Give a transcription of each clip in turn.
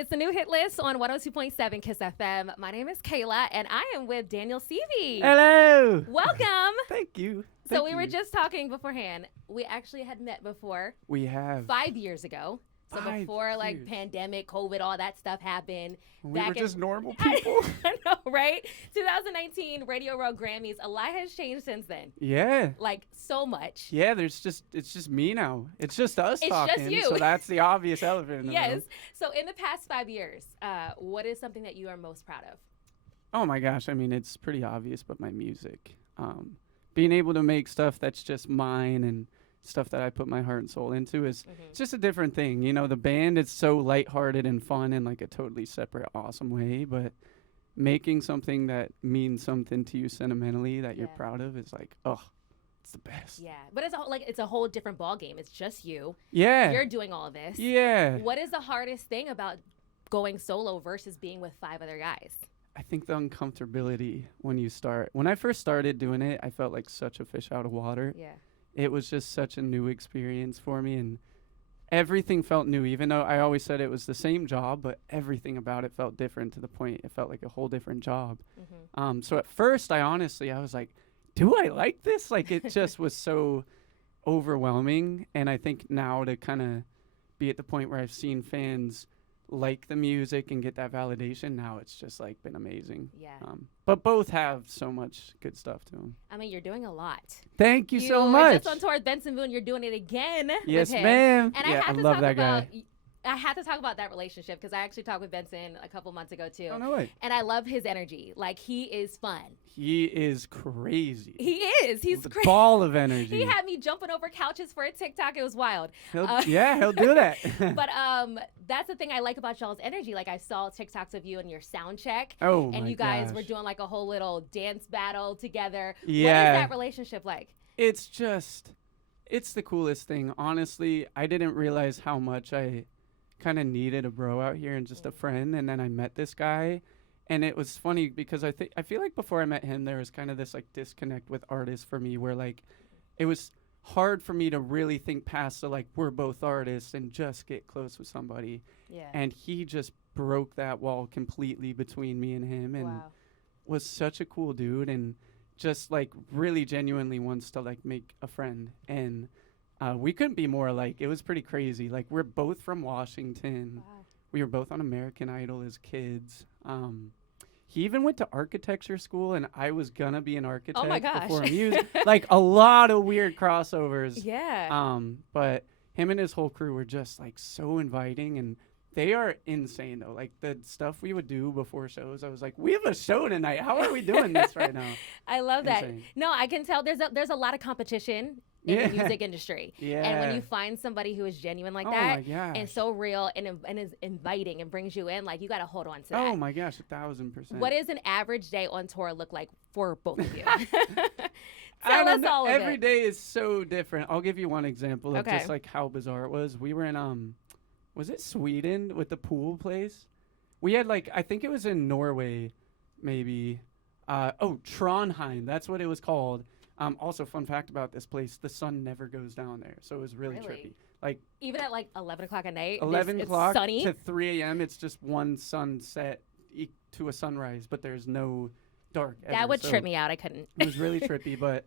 It's the new hit list on 102.7 Kiss FM. My name is Kayla, and I am with Daniel Seavey. Hello. Welcome. Thank you. So we were just talking beforehand. We actually had met before. We have. 5 years ago. So 5 before like years. pandemic, COVID, all that stuff happened. We were just normal people. I know, right? 2019 Radio Row Grammys. A lot has changed since then. Yeah. Like so much. Yeah, it's just me now. It's just us talking. Just you. So that's the obvious elephant in the Yes. room. So in the past 5 years, what is something that you are most proud of? Oh my gosh, I mean, it's pretty obvious, but my music. Being able to make stuff that's just mine and stuff that I put my heart and soul into is it's just a different thing. You know, the band is so lighthearted and fun in like a totally separate, awesome way, but making something that means something to you sentimentally that you're proud of is like, oh, it's the best. Yeah, but it's a whole different ball game. It's just you. Yeah. You're doing all of this. Yeah. What is the hardest thing about going solo versus being with 5 other guys? I think the uncomfortability when you start. When I first started doing it, I felt like such a fish out of water. Yeah. It was just such a new experience for me, and everything felt new, even though I always said it was the same job, but everything about it felt different to the point it felt like a whole different job. So at first, I was like, do I like this? Like, it just was so overwhelming. And I think now to kind of be at the point where I've seen fans like the music and get that validation, now it's just like been amazing. Yeah. But both have so much good stuff to them. I mean, you're doing a lot. Thank you so You much. were just on tour with Benson Boone. You're doing it again. Yes, with him. ma'am. And Yeah, I have to love talk that about. guy. I had to talk about that relationship because I actually talked with Benson a couple months ago too. Oh, no way. And I love his energy. Like, he is fun. He is crazy. He is. He's The crazy. ball of energy. He had me jumping over couches for a TikTok. It was wild. He'll do that. But that's the thing I like about y'all's energy. Like, I saw TikToks of you and your sound check. Oh, and my you guys gosh. were doing like a whole little dance battle together. Yeah. What is that relationship like? It's the coolest thing. Honestly, I didn't realize how much I kind of needed a bro out here and just a friend. And then I met this guy. And it was funny because I feel like before I met him, there was kind of this like disconnect with artists for me where like it was hard for me to really think past the like we're both artists and just get close with somebody. Yeah. And he just broke that wall completely between me and him and was such a cool dude and just like really genuinely wants to like make a friend. And we couldn't be more alike. It was pretty crazy. Like, we're both from Washington. Wow. We were both on American Idol as kids. He even went to architecture school, and I was gonna be an architect Oh my gosh. before music. Like, a lot of weird crossovers. Yeah. But him and his whole crew were just like so inviting, and they are insane though. Like, the stuff we would do before shows, I was like, we have a show tonight. How are we doing this right now? I love that. Insane. No, I can tell there's a lot of competition in the music industry. Yeah. And when you find somebody who is genuine like Oh that my gosh. and so real and is inviting and brings you in, like, you got to hold on to that. Oh my gosh, 1,000%. What does an average day on tour look like for both of you? I Tell don't us know. all of Every it. day is so different. I'll give you one example of Okay. just like how bizarre it was. We were in was it Sweden with the pool place? We had like, I think it was in Norway, maybe. Trondheim. That's what it was called. Also, fun fact about this place: the sun never goes down there, so it was really trippy. Like, even at like 11 o'clock at night, 11 it's o'clock sunny. to 3 a.m. It's just one sunset to a sunrise, but there's no dark. That ever, would so trip me out. I couldn't. It was really trippy, but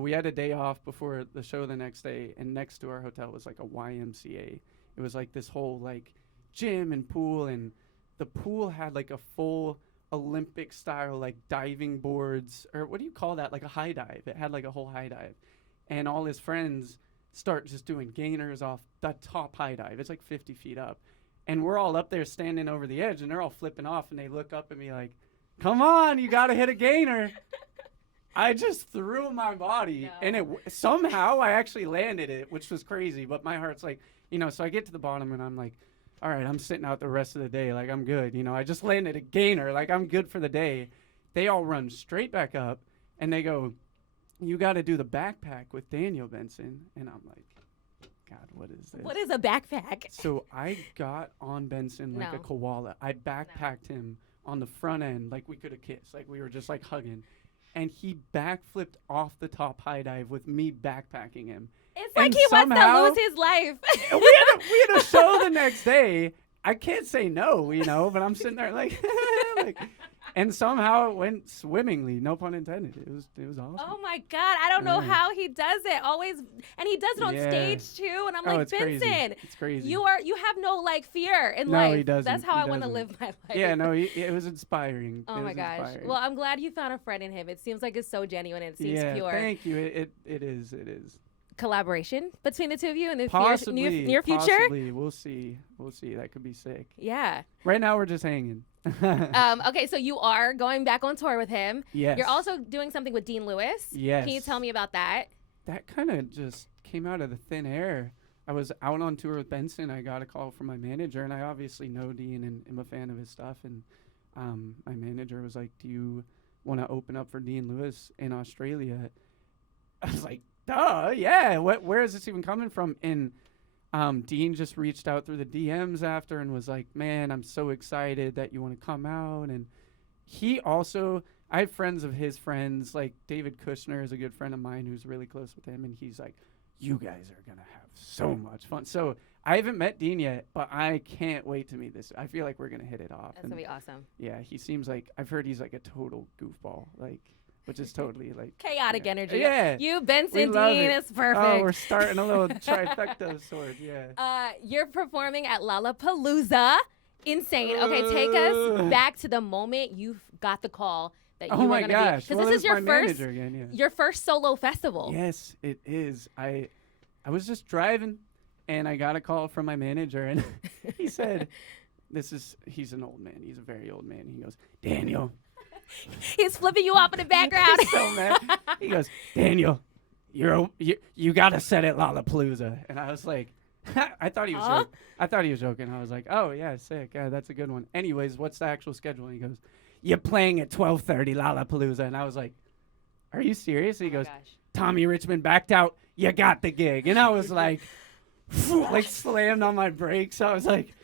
we had a day off before the show the next day, and next to our hotel was like a YMCA. It was like this whole like gym and pool, and the pool had like a full Olympic style like diving boards, or what do you call that? Like a high dive. It had like a whole high dive, and all his friends start just doing gainers off the top high dive. It's like 50 feet up, and we're all up there standing over the edge, and they're all flipping off, and they look up at me like, "Come on, you got to hit a gainer." I just threw my body, and somehow I actually landed it, which was crazy. But my heart's like, so I get to the bottom, and I'm like, all right, I'm sitting out the rest of the day. Like, I'm good. I just landed a gainer. Like, I'm good for the day. They all run straight back up, and they go, you got to do the backpack with Daniel Benson. And I'm like, God, what is this? What is a backpack? So I got on Benson like a koala. I backpacked him on the front end like we could have kissed. Like, we were just, like, hugging. And he backflipped off the top high dive with me backpacking him. It's like he wants to lose his life. we had a show the next day, I can't say no, but I'm sitting there like, like, and somehow it went swimmingly. No pun intended. It was awesome. Oh my God, I don't know how he does it. Always, and he does it on stage too. And I'm like, it's Benson, crazy. It's crazy. you have no like fear in No, life. he doesn't. That's how He I want to doesn't. live my life. Yeah, no, it was inspiring. Oh my gosh. Inspiring. Well, I'm glad you found a friend in him. It seems like it's so genuine. It seems pure. Thank you. It is. Collaboration between the two of you in the Possibly, near future? Possibly. We'll see. That could be sick. Yeah. Right now we're just hanging. Okay, so you are going back on tour with him. Yes. You're also doing something with Dean Lewis. Yes. Can you tell me about that? That kind of just came out of the thin air. I was out on tour with Benson. I got a call from my manager, and I obviously know Dean and am a fan of his stuff. And my manager was like, "Do you want to open up for Dean Lewis in Australia?" I was like, "Duh, yeah. Where is this even coming from?" And Dean just reached out through the DMs after and was like, "Man, I'm so excited that you want to come out." And he also, I have friends of his friends, like David Kushner is a good friend of mine who's really close with him, and he's like, "You guys are gonna have so much fun." So I haven't met Dean yet, but I can't wait to meet this. I feel like we're gonna hit it off. That's gonna be awesome. Yeah, he seems like, I've heard he's like a total goofball, like, which is totally like chaotic energy. Yeah, you, Benson, Dean, it's perfect. Oh, we're starting a little trifecta of sorts. Yeah. You're performing at Lollapalooza. Insane. Okay, take us back to the moment you got the call that you were going to be. Because this is your first, again, your first solo festival. Yes, it is. I was just driving, and I got a call from my manager, and he said, he's an old man. He's a very old man. He goes, "Daniel." He's flipping you off in the background. He's so mad. He goes, "Daniel, you got to set at Lollapalooza." And I was like, I thought he was joking. I thought he was joking. I was like, "Oh yeah, sick. Yeah, that's a good one." Anyways, what's the actual schedule? And he goes, "You're playing at 12:30 Lollapalooza." And I was like, "Are you serious?" And he goes, "Tommy Richmond backed out. You got the gig." And I was like, like slammed on my brakes. I was like,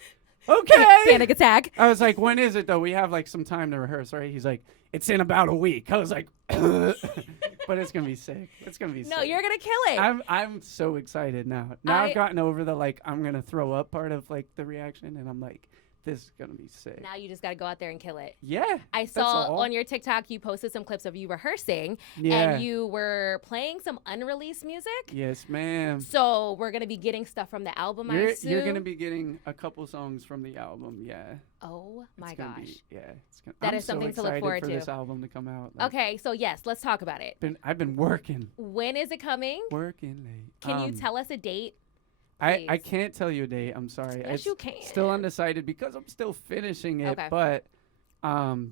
"Okay." Panic attack. I was like, "When is it though? We have like some time to rehearse, right?" He's like, "It's in about a week." I was like, but it's gonna be sick. It's gonna be sick. No, you're gonna kill it. I'm so excited now. I've gotten over the like I'm gonna throw up part of like the reaction, and I'm like, this is gonna be sick. Now you just gotta go out there and kill it. Yeah. I saw on your TikTok you posted some clips of you rehearsing, and you were playing some unreleased music. Yes, ma'am. So we're gonna be getting stuff from the album. I assume you're gonna be getting a couple songs from the album. Yeah. Oh my gosh. That is something to look forward to. For this album to come out. Like, okay, so yes, let's talk about it. I've been working. When is it coming? Working late. Can you tell us a date? I can't tell you a date. I'm sorry. Yes, you can. Still undecided because I'm still finishing it. Okay. But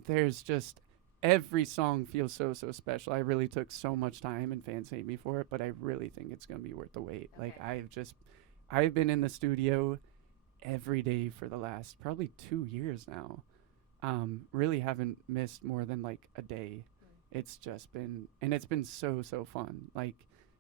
there's just every song feels so special. I really took so much time, and fans hate me for it, but I really think it's gonna be worth the wait. Okay. Like I've been in the studio every day for the last probably 2 years now. Really haven't missed more than like a day. It's just been, and it's been so fun. Like,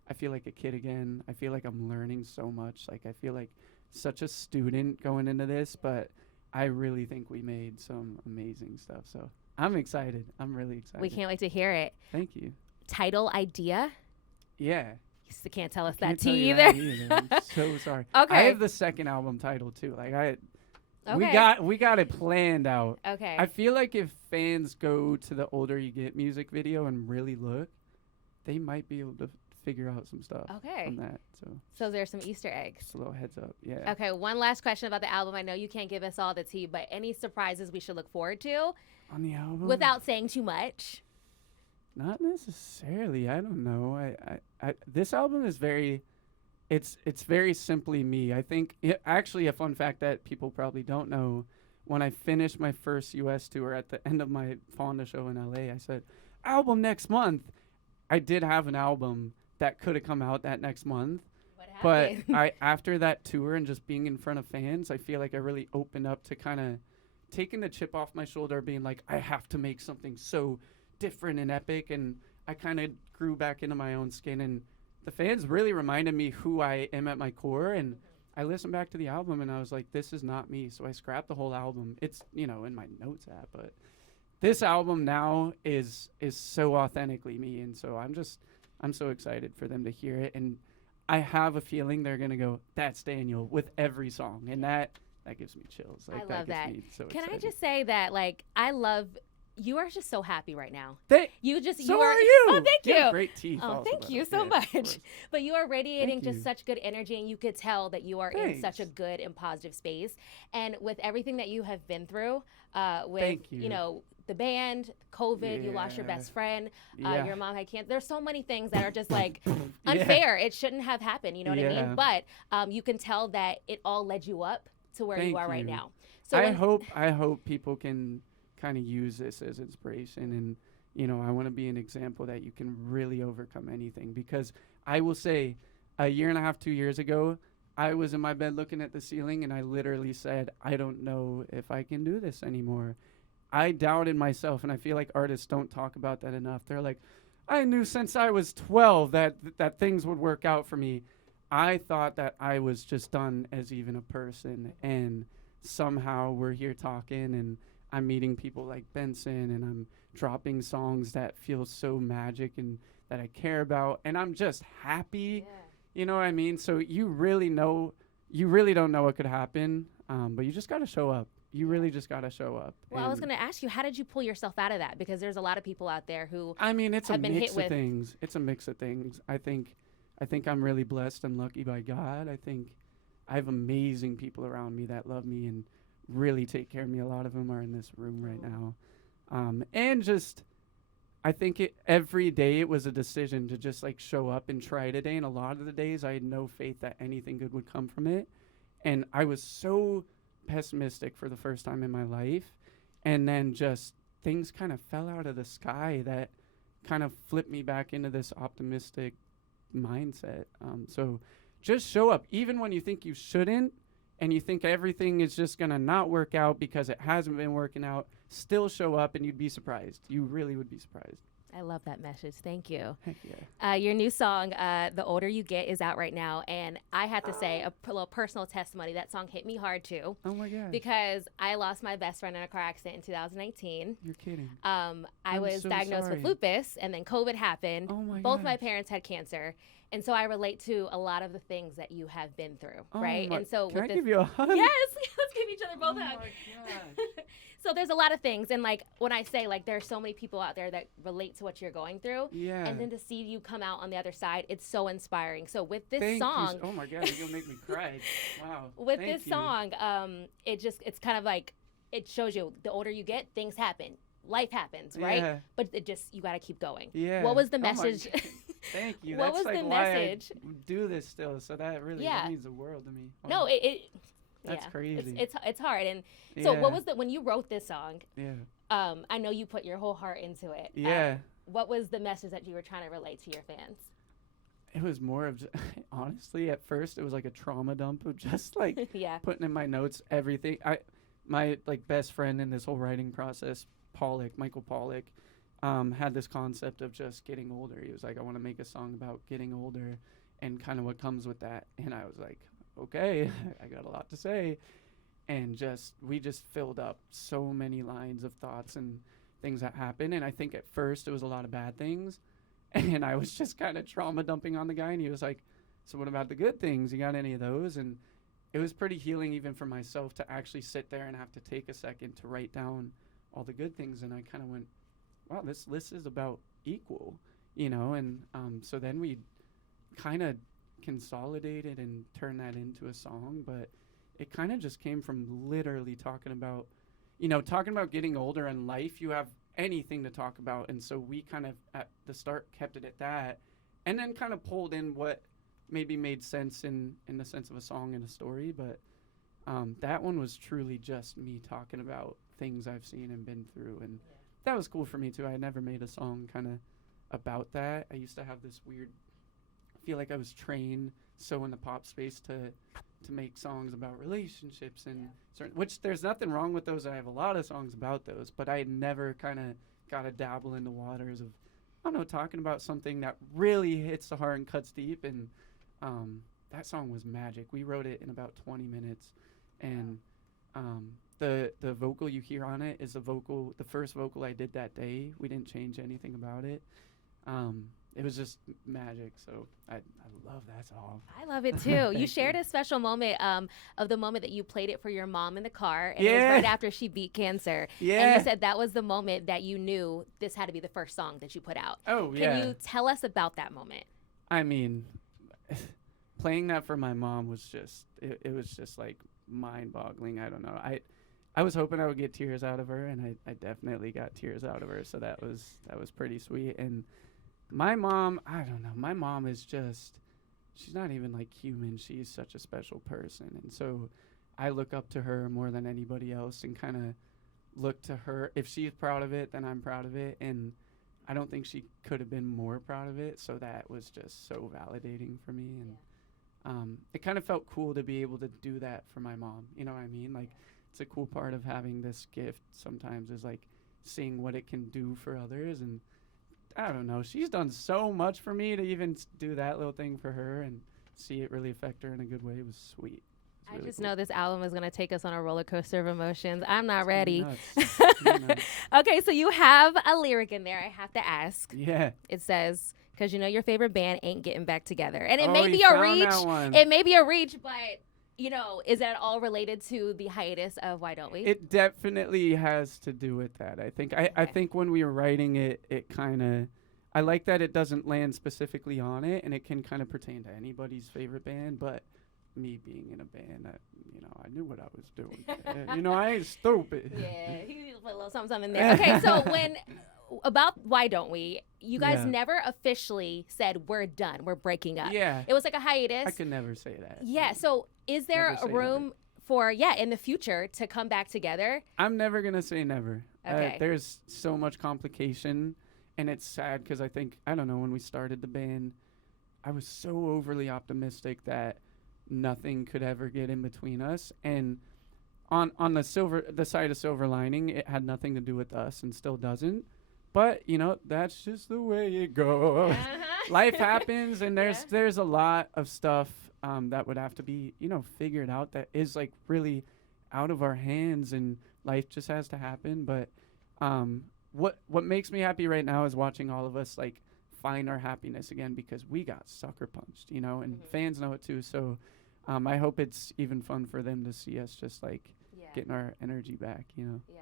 I feel like a kid again. I feel like I'm learning so much. Like, I feel like such a student going into this, but I really think we made some amazing stuff. So I'm excited. I'm really excited. We can't wait to hear it. Thank you. Title idea? Yeah. You still can't tell us Can't that tell T you either. that either. I'm so sorry. Okay. I have the second album title too. Like Okay. we got it planned out. Okay. I feel like if fans go to the Older You Get music video and really look, they might be able to figure out some stuff from that. So there's some Easter eggs. Just a little heads up. Yeah. Okay, one last question about the album. I know you can't give us all the tea, but any surprises we should look forward to on the album without saying too much? Not necessarily. I don't know. I this album is very it's very simply me. I think actually a fun fact that people probably don't know, when I finished my first US tour at the end of my Fonda show in LA, I said, album next month. I did have an album that could have come out that next month. But after that tour and just being in front of fans, I feel like I really opened up to kind of taking the chip off my shoulder, being like, I have to make something so different and epic. And I kind of grew back into my own skin, and the fans really reminded me who I am at my core. And I listened back to the album and I was like, this is not me. So I scrapped the whole album. It's, in my notes app, but this album now is so authentically me. And so I'm so excited for them to hear it. And I have a feeling they're going to go, that's Daniel, with every song. And that gives me chills. Like, I love that. Me so Can excited. I just say that, like, you are just so happy right now. So you are you. Oh, thank you. You have great teeth. Oh, also, thank you though. so Yeah, much. But you are radiating Thank just you. such good energy, and you could tell that you are in Thanks. such a good and positive space. And with everything that you have been through, with Thank you. know, the band, COVID, you lost your best friend, Yeah. your mom had cancer. There's so many things that are just like Yeah. unfair. It shouldn't have happened. You know what I Yeah. mean? But you can tell that it all led you up to where Thank you are right you. now. So I hope people can kind of use this as inspiration, and I want to be an example that you can really overcome anything. Because I will say, a year and a half, 2 years ago, I was in my bed looking at the ceiling, and I literally said, I don't know if I can do this anymore. I doubted myself, and I feel like artists don't talk about that enough. They're like, I knew since I was 12 that things would work out for me. I thought that I was just done as even a person, and somehow we're here talking, and I'm meeting people like Benson, and I'm dropping songs that feel so magic and that I care about, and I'm just happy. Yeah. You know what I mean? So you really don't know what could happen, but you just got to show up. You really just got to show up. Well, I was going to ask you, how did you pull yourself out of that? Because there's a lot of people out there who I mean, it's a have been hit mix of with things. It's a mix of things. I think I'm really blessed and lucky by God. I think I have amazing people around me that love me and really take care of me. A lot of them are in this room right now. And just, I think every day it was a decision to just like show up and try today. And a lot of the days I had no faith that anything good would come from it. And I was so pessimistic for the first time in my life. And then just things kind of fell out of the sky that kind of flipped me back into this optimistic mindset. So just show up, even when you think you shouldn't, and you think everything is just going to not work out because it hasn't been working out. Still show up, and you'd be surprised. You really would be surprised. I love that message. Thank you. Heck yeah. Your new song, The Older You Get, is out right now. And I have to say, a little personal testimony, that song hit me hard too. Oh my God. Because I lost my best friend in a car accident in 2019. You're kidding. I was so diagnosed sorry. with lupus, and then COVID happened. Oh my Both gosh. my parents had cancer. And so I relate to a lot of the things that you have been through, Oh right? my- And so Can I with give you a hug? Yes, let's give each other both Oh a my hug. gosh. So there's a lot of things, and like when I say like there's so many people out there that relate to what you're going through, Yeah. and then to see you come out on the other side, it's so inspiring. So with this Thank song, you. Oh my God, you're gonna make me cry. Wow. with Thank this you. song, it's kind of like it shows you the older you get, things happen, life happens, right? Yeah. But you got to keep going. Yeah. What was the Oh my message? God. Thank you. What That's was like the why message? I do this still. So that really Yeah. that means the world to me. Wow. No, That's yeah, crazy. It's hard. And so Yeah. what was when you wrote this song? Yeah. I know you put your whole heart into it. Yeah. What was the message that you were trying to relate to your fans? It was more of, honestly, at first it was like a trauma dump of just like Yeah. putting in my notes everything. My like best friend in this whole writing process, Michael Pollock, had this concept of just getting older. He was like, I want to make a song about getting older and kind of what comes with that. And I was like, okay, I got a lot to say. And we just filled up so many lines of thoughts and things that happened. And I think at first it was a lot of bad things. And I was just kind of trauma dumping on the guy. And he was like, so what about the good things? You got any of those? And it was pretty healing even for myself to actually sit there and have to take a second to write down all the good things. And I kind of went, wow, this list is about equal, And so then we kind of consolidated and turned that into a song. But it kind of just came from literally talking about getting older in life. You have anything to talk about. And so we kind of at the start kept it at that, and then kind of pulled in what maybe made sense in the sense of a song and a story. But that one was truly just me talking about things I've seen and been through. And that was cool for me too. I had never made a song kind of about that. I used to have this weird, feel like I was trained so in the pop space to make songs about relationships and certain, which there's nothing wrong with those. I have a lot of songs about those, but I had never kind of got to dabble in the waters of, I don't know, talking about something that really hits the heart and cuts deep. And that song was magic. We wrote it in about 20 minutes, and the vocal you hear on it is the first vocal I did that day. We didn't change anything about it. it was just magic. So I love that song. I love it too. You shared you. a special moment of the moment that you played it for your mom in the car, and it was Yeah. right after she beat cancer. And Yeah. you said that was the moment that you knew this had to be the first song that you put out. Oh, Can yeah. you tell us about that moment? I mean, playing that for my mom was just, it was just like mind-boggling. I don't know. I was hoping I would get tears out of her, and I definitely got tears out of her. So that was pretty sweet. And my mom, I don't know. My mom is just, she's not even like human. She's such a special person. And so I look up to her more than anybody else and kind of look to her. If she's proud of it, then I'm proud of it. And I don't think she could have been more proud of it. So that was just so validating for me. And it kind of felt cool to be able to do that for my mom. You know what I mean? Like, it's a cool part of having this gift sometimes is like seeing what it can do for others. And I don't know, she's done so much for me to even do that little thing for her and see it really affect her in a good way. It was sweet. I really just cool. know this album is going to take us on a roller coaster of emotions. I'm not ready. Nuts. Nuts. Okay, so you have a lyric in there I have to ask. Yeah. It says, because you know your favorite band ain't getting back together. And it Oh, may you be a found reach. that one. It may be a reach, but, you know, is that all related to the hiatus of Why Don't We? It definitely has to do with that. I think I think when we were writing it, it kind of, I like that it doesn't land specifically on it, and it can kind of pertain to anybody's favorite band. But me being in a band, you know, I knew what I was doing. You know, I ain't stupid. Yeah, he put a little something in there. Okay, so about Why Don't We, you guys Yeah. never officially said we're done, we're breaking up. Yeah. It was like a hiatus. I could never say that. Yeah, so is there Never a say room for, in the future to come back together? I'm never gonna say never. Okay. There's so much complication, and it's sad because I think, I don't know, when we started the band, I was so overly optimistic that nothing could ever get in between us. And on the side of silver lining, it had nothing to do with us and still doesn't. But you know, that's just the way it goes. Life happens, and there's a lot of stuff that would have to be, you know, figured out that is like really out of our hands, and life just has to happen. But what makes me happy right now is watching all of us like find our happiness again, because we got sucker punched, you know, and fans know it too. So I hope it's even fun for them to see us just like getting our energy back, you know. Yeah.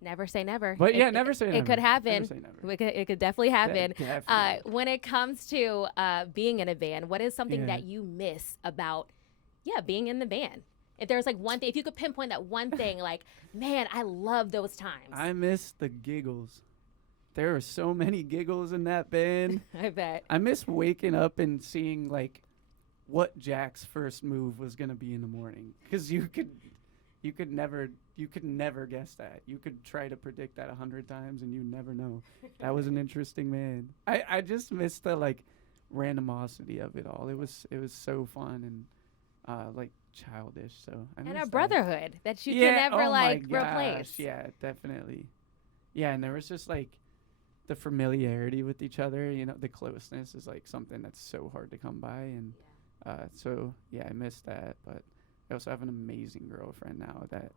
Never say never. But never say never. It could happen. Never say never. It could definitely happen. Definitely. When it comes to being in a band, what is something Yeah. that you miss about, being in the band? If there's like one thing, if you could pinpoint that one thing, like, man, I love those times. I miss the giggles. There are so many giggles in that band. I bet. I miss waking up and seeing like what Jack's first move was gonna be in the morning, because you could never guess that. You could try to predict that 100 times and you never know. That was an interesting man. I just miss the like randomosity of it all. It was so fun and like childish. So I And miss a that. brotherhood that you can never oh my like replace. gosh, yeah, definitely. Yeah, and there was just like the familiarity with each other, you know, the closeness is like something that's so hard to come by. And so yeah, I miss that. But I also have an amazing girlfriend now that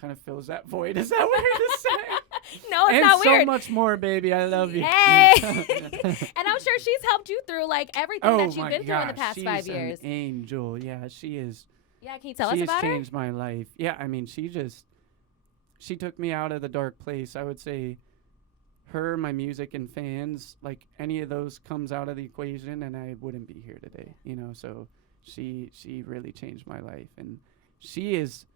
kind of fills that void. Is that weird to say? No, it's and not so weird. much more, baby. I love you. Hey! And I'm sure she's helped you through like everything that you've been through in the past she's 5 years. An angel. Yeah, she is. Yeah, can you tell she us has about her? changed my life. Yeah, I mean, she took me out of the dark place. I would say her, my music, and fans, like any of those comes out of the equation and I wouldn't be here today, you know. So she really changed my life, and she is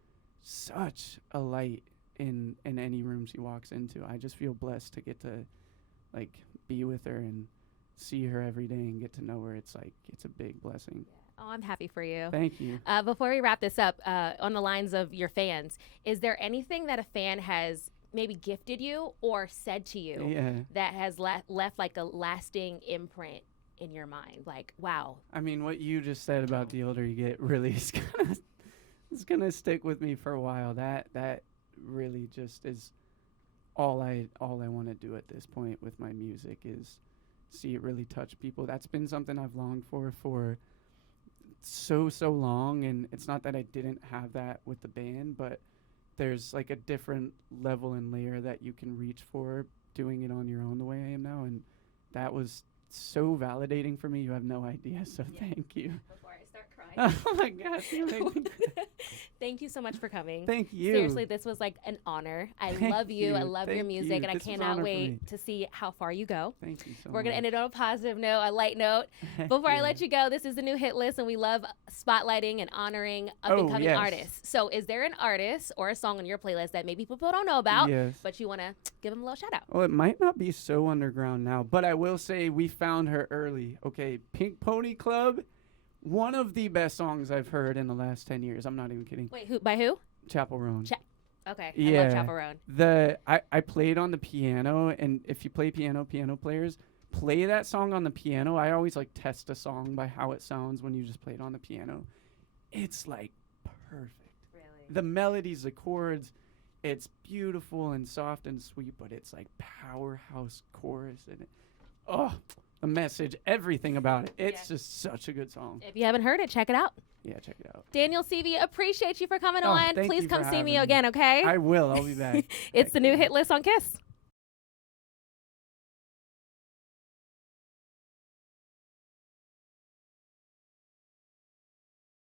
such a light in any room she walks into. I just feel blessed to get to like be with her and see her every day and get to know her. It's a big blessing. Oh, I'm happy for you. Thank you. Before we wrap this up, on the lines of your fans, is there anything that a fan has maybe gifted you or said to you that has left like a lasting imprint in your mind? Like, wow. I mean, what you just said about the older you get really is gonna stick with me for a while. That really just is all I want to do at this point with my music, is see it really touch people. That's been something I've longed for so long, and it's not that I didn't have that with the band, but there's like a different level and layer that you can reach for doing it on your own the way I am now, and that was so validating for me. You have no idea. So thank you. Before I start crying. Oh my gosh. You make me cry. Thank you so much for coming. Thank you. Seriously, this was like an honor. I love you. I love your music, and I This was an cannot honor for me. wait to see how far you go. Thank you so much. We're gonna end it on a positive note, a light note. Before I let you go, this is the new hit list, and we love spotlighting and honoring up-and-coming artists. So, is there an artist or a song on your playlist that maybe people don't know about, but you want to give them a little shout out? Well, it might not be so underground now, but I will say we found her early. Okay, Pink Pony Club, one of the best songs I've heard in the last 10 years. I'm not even kidding. Wait, by who? Chapel Roan. Okay, yeah. I love Chapel Roan. I played on the piano, and if you play piano players, play that song on the piano. I always like test a song by how it sounds when you just play it on the piano. It's like perfect. Really? The melodies, the chords, it's beautiful and soft and sweet, but it's like powerhouse chorus and the message, everything about it. It's just such a good song. If you haven't heard it, check it out. Yeah, check it out. Daniel Seavey, appreciate you for coming on. Please come see me me again, okay? I will. I'll be back. It's the new hit list on KISS.